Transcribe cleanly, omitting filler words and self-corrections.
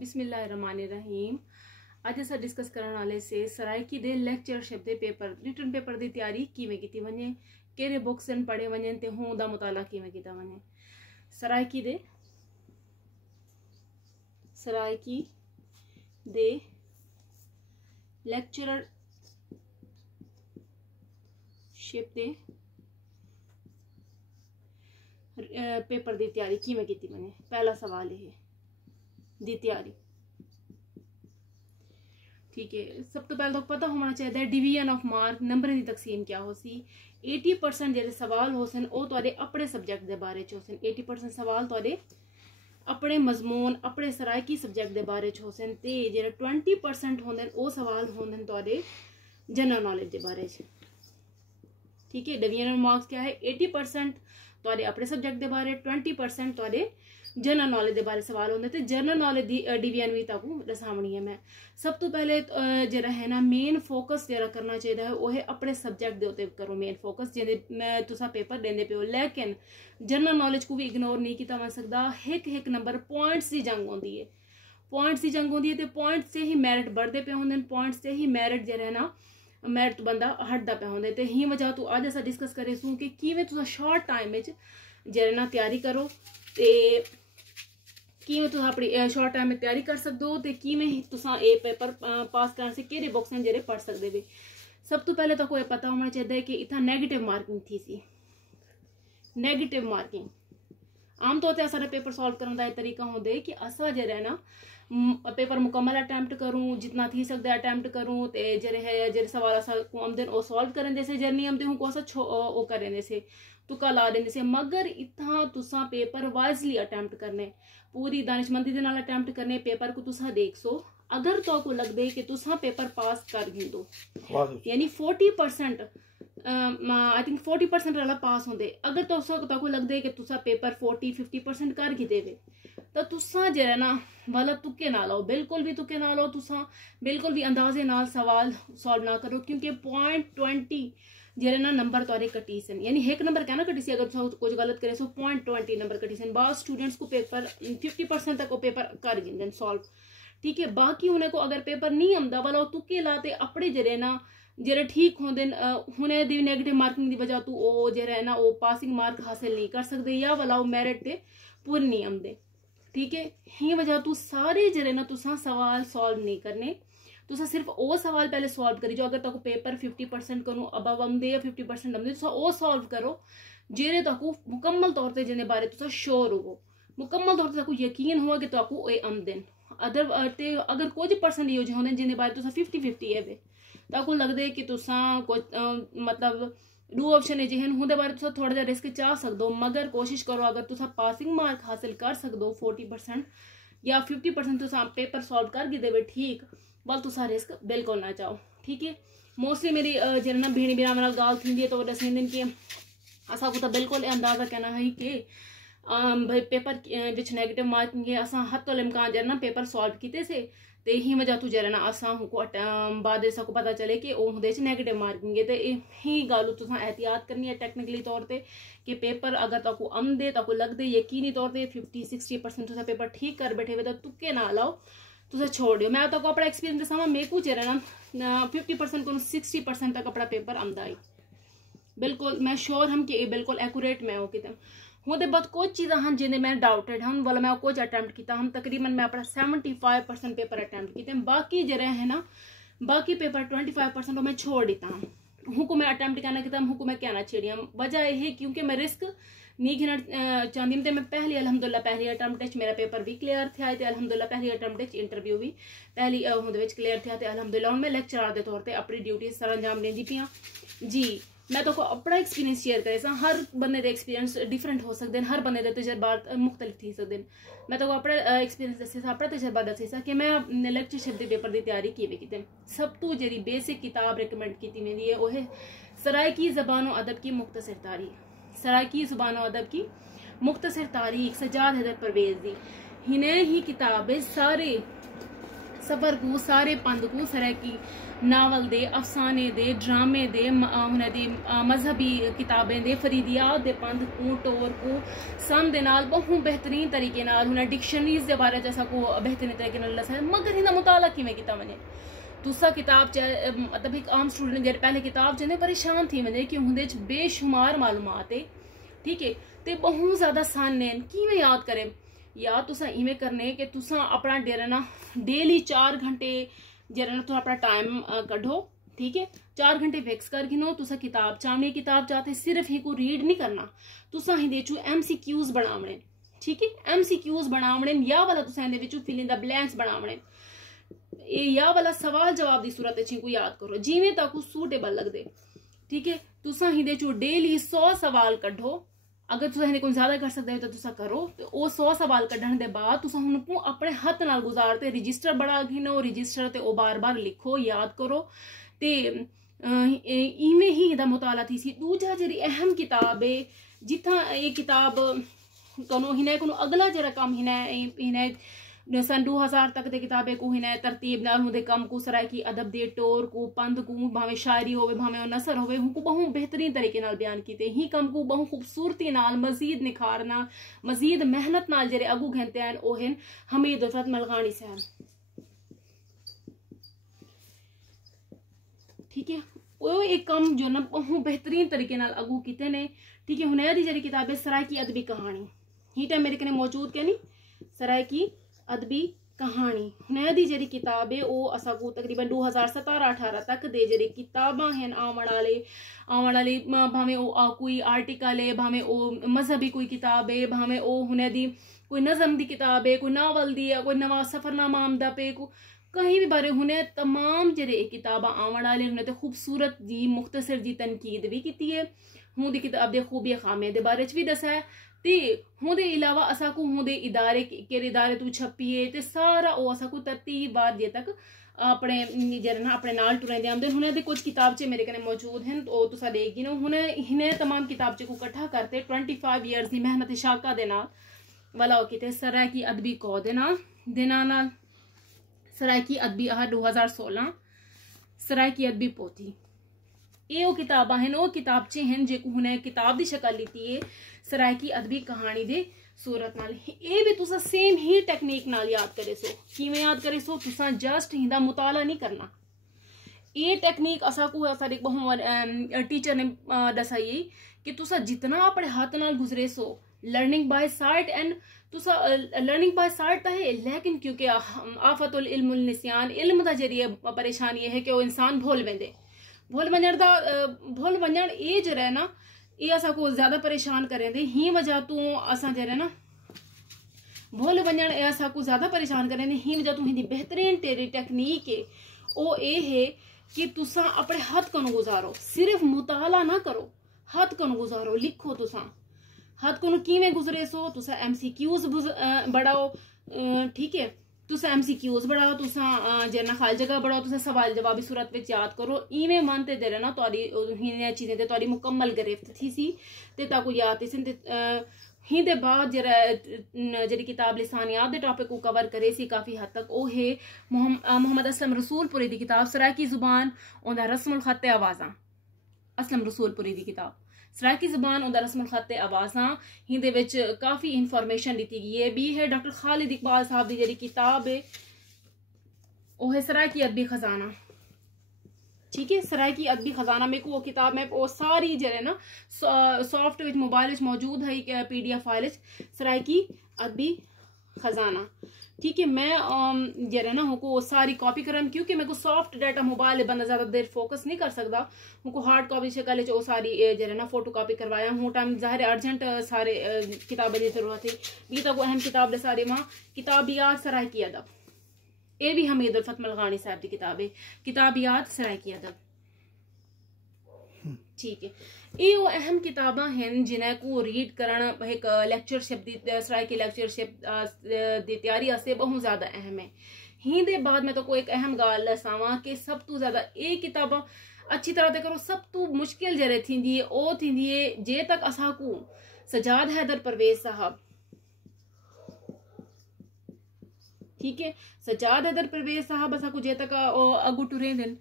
बिस्मिल्लाहिर्रहमानिर्रहीम। अज us discuss करने वाले से सराइकी दे लेक्चरशिप दे पेपर रिटन पेपर की तैयारी किवें कीती वने, केड़े बुक्स पढ़े वने ते हों दा मुताला किवें कीता वने। सराइकी दे लेक्चरशिप दे पेपर की तैयारी किवें कीती वने। पहला सवाल है दी तैयारी। ठीक है, सब तो पहले तो पता होना चाहिए डिवीजन ऑफ मार्क नंबर की तकसीम क्या हो सी। 80% जेडे सवाल हो सन वो तुहाडे अपने सब्जेक्ट के बारे च हो सन। 80% सवाल तुहाडे अपने मजमून अपने सराइकी सब्जेक्ट के बारे च हो सन ते जेडे 20% होंदे वो सवाल होंदे तुहाडे जनरल नॉलेज के बारे च। ठीक है, डिवीजन ऑफ मार्क्स क्या है? 80% तुहाडे अपने सब्जेक्ट के बारे, 20% तुहाडे जनरल नॉलेज के बारे सवाल होंगे। तो जनरल नॉलेज की डिवीजन भी ताकू दसावनी है मैं। सब तो पहले जरा है ना मेन फोकस जरा करना चाहिए है वह अपने सब्जेक्ट के उत्ते करो मेन फोकस जिंदे मैं तुसा पेपर देंदे पे हो। लेकिन जनरल नॉलेज को भी इग्नोर नहीं किया जा सकता। एक नंबर पॉइंट्स की जंग होती है, पॉइंट्स की जंग होती है तो पॉइंट से ही मैरिट बढ़ते पे होंगे, पॉइंट से ही मैरिट जरा है ना मैरिट तो बंदा हटता पे होंगे। तो ही वजह तू अज अस डिस्कस करे सूँ कि किवें तुसा शॉर्ट टाइम में जरा ना तैयारी करो ते किवें तुस अपनी शॉर्ट टाइम में तैयारी कर सकते हो तो किवें तुसा ए पेपर पास करने से केड़े बुक्स हैं जेह्ड़े पढ़ सकते हो। सब तो पहले तो कोई पता होना चाहिए कि इतना नेगेटिव मार्किंग थी सी। नेगेटिव मार्किंग आमतौर पर सारे पेपर सॉल्व करने का तरीका होंगे कि असा जरा है ना पेपर मुकम्मल अटैम्प्ट करूँ, जितना थी सकता अटैम्प्ट करूँ तो जरे है जरे सवाल असा आमदन वो सॉल्व करें जैसे जर नहीं आमदे हूँ को असा वो करें जैसे तुक्का ला देने से। मगर इतना तुसा पेपर वाइजली अटैम्प्ट करने, पूरी दानिशमंदी दे नाल अटैम्प्ट करने पेपर को तुसा देख सो। अगर तो को लगदे कि तुसा पेपर पास कर गी दो यानी 40% आई थिंक 40% वाला पास होंदे। अगर तो लगदे कि तुसा पेपर 40-50% कर गी देवे तो तुसा जरा ना वाला तुक्के ना लाओ, बिल्कुल भी तुक्के ना लाओ। तुसा बिल्कुल भी अंदाजे नाल सवाल सॉल्व ना करो क्योंकि 0.20 जरे ना नंबर तुहारे कटी सन, यानी एक नंबर क्या ना कटी सी। अगर कुछ गलत करे सो 0.20 नंबर कटी सन। बाद स्टूडेंट्स को पेपर 50% तक वो पेपर कर गिंदन सॉल्व। ठीक है, बाकी उन्हें को अगर पेपर नहीं आमदा वाला तुक्के लाते अपने जरे ना जरे ठीक होंदे हुने दी नेगेटिव मार्किंग की वजह तू वो जरा है ना वो पासिंग मार्क हासिल नहीं कर सकते या वाला वो मेरिट ते पूरे नहीं आमदे। ठीक है, ही वजह तू सारे जरे ना तुसा सवाल सॉल्व नहीं करने, तुसा सिर्फ वो सवाल पहले सॉल्व करी जो। अगर तक पेपर 50% करूँ अबव आमदे या 50% आमदे तुसा वो सॉल्व करो जेरे तक मुकम्मल तौर पर जिन्हें बारे तुसा श्योर हो, मुकम्मल तौर पर यकीन हुआ कि तक ये आमदन। अगर कुछ परसेंट यूज होंगे जिन्हें बारे तुसा 50-50 है ताको लगदे कि तुसा कुछ मतलब दो ऑप्शन जिहन होंदे बारे तुसा थोड़ा जा रिस्क चाह सकदो। मगर कोशिश करो अगर तुसा पासिंग मार्क हासिल कर सकदो 40% या 50% तुसा पेपर सॉल्व कर गी देवे ठीक वाल तुसा रिस्क बिल्कुल ना चाहो। ठीक है, मोस्टली मेरी जरा भेणी बिना नाल गाल थी तो दसेंदन कि असा को तो बिल्कुल अंदाजा कहना है कि भाई पेपर विच नेगेटिव मार्किंग है असा हत्तोल इम्कान जरा ना पेपर सॉल्व किते से ते ही वजह तू जरा ना असा को बाद को पता चले कि वो नेगेटिव मार्किंग है। तो ही गल तुसा एहतियात करनी है टेक्निकली तौर पर कि पेपर अगर तक आमदे तक लगदे यकीनी तौर पर 50-60% तुसा पेपर ठीक कर बैठे हुए तो तुक्के ना लाओ, तुसा छोड़ दियो। मैं तो अपना एक्सपीरियंस दसा मेरे को जरा ना 50% को 60% तक अपना पेपर आमदा आई। बिल्कुल मैं श्योर हम कि बिल्कुल एक्यूरेट मैं हो कि होंदे बहुत कुछ चीज़ा हैं जिन्हें मैं डाउटेड हम वाला मैं कुछ अटैम्प्ट किया हम तकरीबन मैं अपना 75% पेपर अटैम्प्ट किए। बाकी जरा है ना बाकी पेपर 25% मैं छोड़ देता हूँ को मैं अटैम्प्ट करना किया हूँ मैं कहना छेड़िया। वजह यह है क्योंकि मैं रिस्क नहीं घेना चाहती हूँ। मैं पहली अलहमदुल्ला पहली अटैम्प्ट मेरा पेपर भी क्लियर थे अलहमदुल्ला पहली अटैम्प्ट इंटरव्यू भी पहली क्लियर थे अलहमदुल्ला मैं लेक्चरार के तौर पर अपनी ड्यूटी सर अंजाम देंदी पियाँ जी। मैं तो अपना एक्सपीरियंस शेयर करे हर बंदे दे एक्सपीरियंस डिफरेंट हो सकते हैं, हर बंदे दे तजर्बात मुख्तलिफ थी सकते हैं। मैं तो अपना एक्सपीरियंस दसे अपना तजर्बा दसे कि मैं लेक्चरशिप के पेपर की तैयारी किए की। सब तो जी बेसिक किताब रिकमेंड की मेरी है वह सराइकी ज़बान व अदब की मुख्तसर तारीख। सराइकी ज़बान व अदब की मुख्तसर तारीख सज्जाद हैदर परवेज़ दी हिने ही किताब सारे सफ़र को सारे पंद को सर की नावल दे अफसाने दे ड्रामे दे उन्हें मजहबी किताबें दे फरीदियात दे पंद को टोर को सम दे नाल बहु बेहतरीन तरीके नाल उन्हें डिक्शनरीज के बारे जैसा को बेहतरीन तरीके नाल दसा मगर हिंदा मुताला किवें कीता वने तुसा किताब मतलब एक आम स्टूडेंट जेह्ड़े पहले किताब चंदे परेशान थी वने कि उंदे च बेशुमार मालूमात है ठीक है ते बहुत ज्यादा सान ने किवें याद करे या तुसा इवें करने कि तुसा अपना डेरा ना डेली 4 घंटे जेह्ड़ा ना तुस अपना टाइम कड्ढो ठीक है 4 घंटे फिक्स कर गिनो तुसा किताब चाहनी किताब चाहते सिर्फ ही को रीड नहीं करना तुसा हिंदे चू MCQs बनावणे ठीक है MCQs बनावणे या वाला तुसा हिंदे विचू फिल इन द ब्लैंक्स बनावणे या वाला सवाल जवाब की सूरत को याद करो जिवें तक सूटेबल लगदे ठीक है तुसा हिंदे चू डेली 100 सवाल कड्ढो अगर तुसा हिंदे कोई ज्यादा कर सकते हो तो तुसा करो तो वो 100 सवाल कड्ढण दे बाद तुसा हुन अपने हथ नाल गुजारते रजिस्टर बड़ा गिनो रजिस्टर ते ओ बार बार लिखो याद करो ते इवें ही दा मुताला थी सी दूजा जेरी अहम किताब है जिथा ये किताब कनो हिने कोनो अगला जरा काम हिने सन 2000 तक दे किताबें को हिने तरतीब नाल हुंदे कम को सराइकी अदब दे टोर को पंद को भावे शायरी होवे भावे नसर होवे हुनको बहु बेहतरीन तरीके नाल बयान कीते ही कम को बहु खूबसूरती नाल मजीद निखारना मजीद मेहनत नाल जेरे अगू घंटे हैं ओ हैं हमीद उल्फत मलगानी साहब ठीक है वो एक कम जो ना बहु बेहतरीन तरीके नाल अगू कीते ने ठीक है हुनैर दी जेरी किताबें सराइकी अदबी कहानी ही टाइम मेरे कने मौजूद के नहीं सराइकी अदबी कहानी हुनैर दी जेरी किताब है वो असा को तकरीबन 2017-18 तक दे जेरी किताबां हैं आवन वाले भावे ओ कोई आर्टिकल है भावे ओ मजहबी कोई किताब है भावे ओ हुनैर दी कोई नज़म दी किताब है कोई नावल दी है कोई नवा सफरनामा आमदा पे को कहीं भी बारे हुने तमाम जेरे किताबा आवन वाले हुने ते खूबसूरत जी मुख्तसर जी तनकीद भी की है हूं दी किताब दे खूबिया खामियां दे बारे च भी दसा है ते हुंदे इलावा असा को हुंदे इदारे केरे इदारे तू छपिए ते सारा ओ असा को तरतीबवार जे तक अपने जेरे ना अपने नाल टुरेंदे आंदे हुने दे कुछ किताबचे मेरे कने मौजूद हैं तो तुसा देगी नो हुने हिने तमाम किताबचे को इकट्ठा करते 25 इयर्स दी मेहनत शाका दे नाल वाला किते सराइकी अदबी को दे नाल सराइकी अदबी 2016 सराइकी अदबी पोथी ये वो किताबा हैं वो किताबचे हैं जो हुने किताब दी शक्ल लीती है सराइकी अदबी कहानी दे सूरत नाल ये भी तुसा सेम ही टेक्निक नाल याद करे सो किवें याद करे सो तुसा जस्ट हिंदा मुताला नहीं करना ये टेक्निक असा को सारी बहु टीचर ने दसाई कि तुसा जितना अपने हाथ नाल गुजरे so learning by site and तुसा लर्निंग बाय साइट तो है लेकिन क्योंकि आफतुल इल्मुल निस्यान इल्म दा जरिए परेशानी है कि वो इंसान भूल वेंदे भूल वंजण ये जरा है ना ये असा को ज्यादा परेशान करें दे ही वजह तू असा जरा ना भूल वंजण ये असा को ज्यादा परेशान करें दे ही वजह तू हिंदी बेहतरीन तेरी टेक्निक है ओ ये है कि तुसा अपने हाथ को गुजारो सिर्फ मुताला ना करो हाथ को गुजारो लिखो तुसा हाथ को किवें गुजरे सो तुसा MCQs बढ़ाओ ठीक है तुसा MCQs बढ़ाओ तुसा जेना खाली जगह बढ़ाओ तुसा सवाल जवाबी सूरत में याद करो इवें मन ते देरे ना तोरी हिने चीजें ते तोरी मुकम्मल गिरफ्त थी सी ते ताको याद थी ते ही दे बाद जरा जेरी किताब लिसानियात दे टॉपिक को कवर करे सी काफी हद तक ओ है मोहम्मद असलम रसूलपुरी दी किताब सराइकी जुबान ओंदा रस्मुल खत्ते आवाज़ां असलम रसूलपुरी दी किताब सराइकी जुबान उनका रस्मुल खत्ते आवाज़ां हिंदे विच काफ़ी इंफॉर्मेशन दी गई है भी है डॉक्टर खालिद इकबाल साहब की जी किताब है वो है सराइकी अदबी खजाना ठीक है सराइकी अदबी खजाना में को वो किताब में वो सारी जरे ना सॉफ्ट विच मोबाइल विच मौजूद है PDF फाइल सराइकी अदबी खजाना ठीक है मैं जरा ना हमको सारी कॉपी करम क्योंकि मेरे को सॉफ्ट डाटा मोबाइल बंदा ज्यादा देर फोकस नहीं कर सकता हमको हार्ड कॉपी शक्ल वो सारी जरा ना फोटो कॉपी करवाया हूँ टाइम ज़ाहिर अर्जेंट सारे किताबें की जरूरत थी भी तक वो अहम किताब सारी वहाँ किताबियात सराइकी अदब ये भी हमीद उल्फत मलगानी साहब की किताब है किताबियात सराइकी अदब ठीक है ये वो अहम किताबा हैं जिन्हें को रीड करना एक लेक्चरशिप सराइकी लेक्चरशिप दी तैयारी से बहुत ज़्यादा अहम है ही दे बाद में तो कोई एक अहम गाल दसावां कि सब तो ज़्यादा ये किताबा अच्छी तरह से करो सब तो मुश्किल जरे थींदी है ओ थींदी है जे तक असा को सजाद हैदर परवेज साहब ठीक है। सजाद हैदर परवेज साहब असा को जे तक अगू टुरे दिन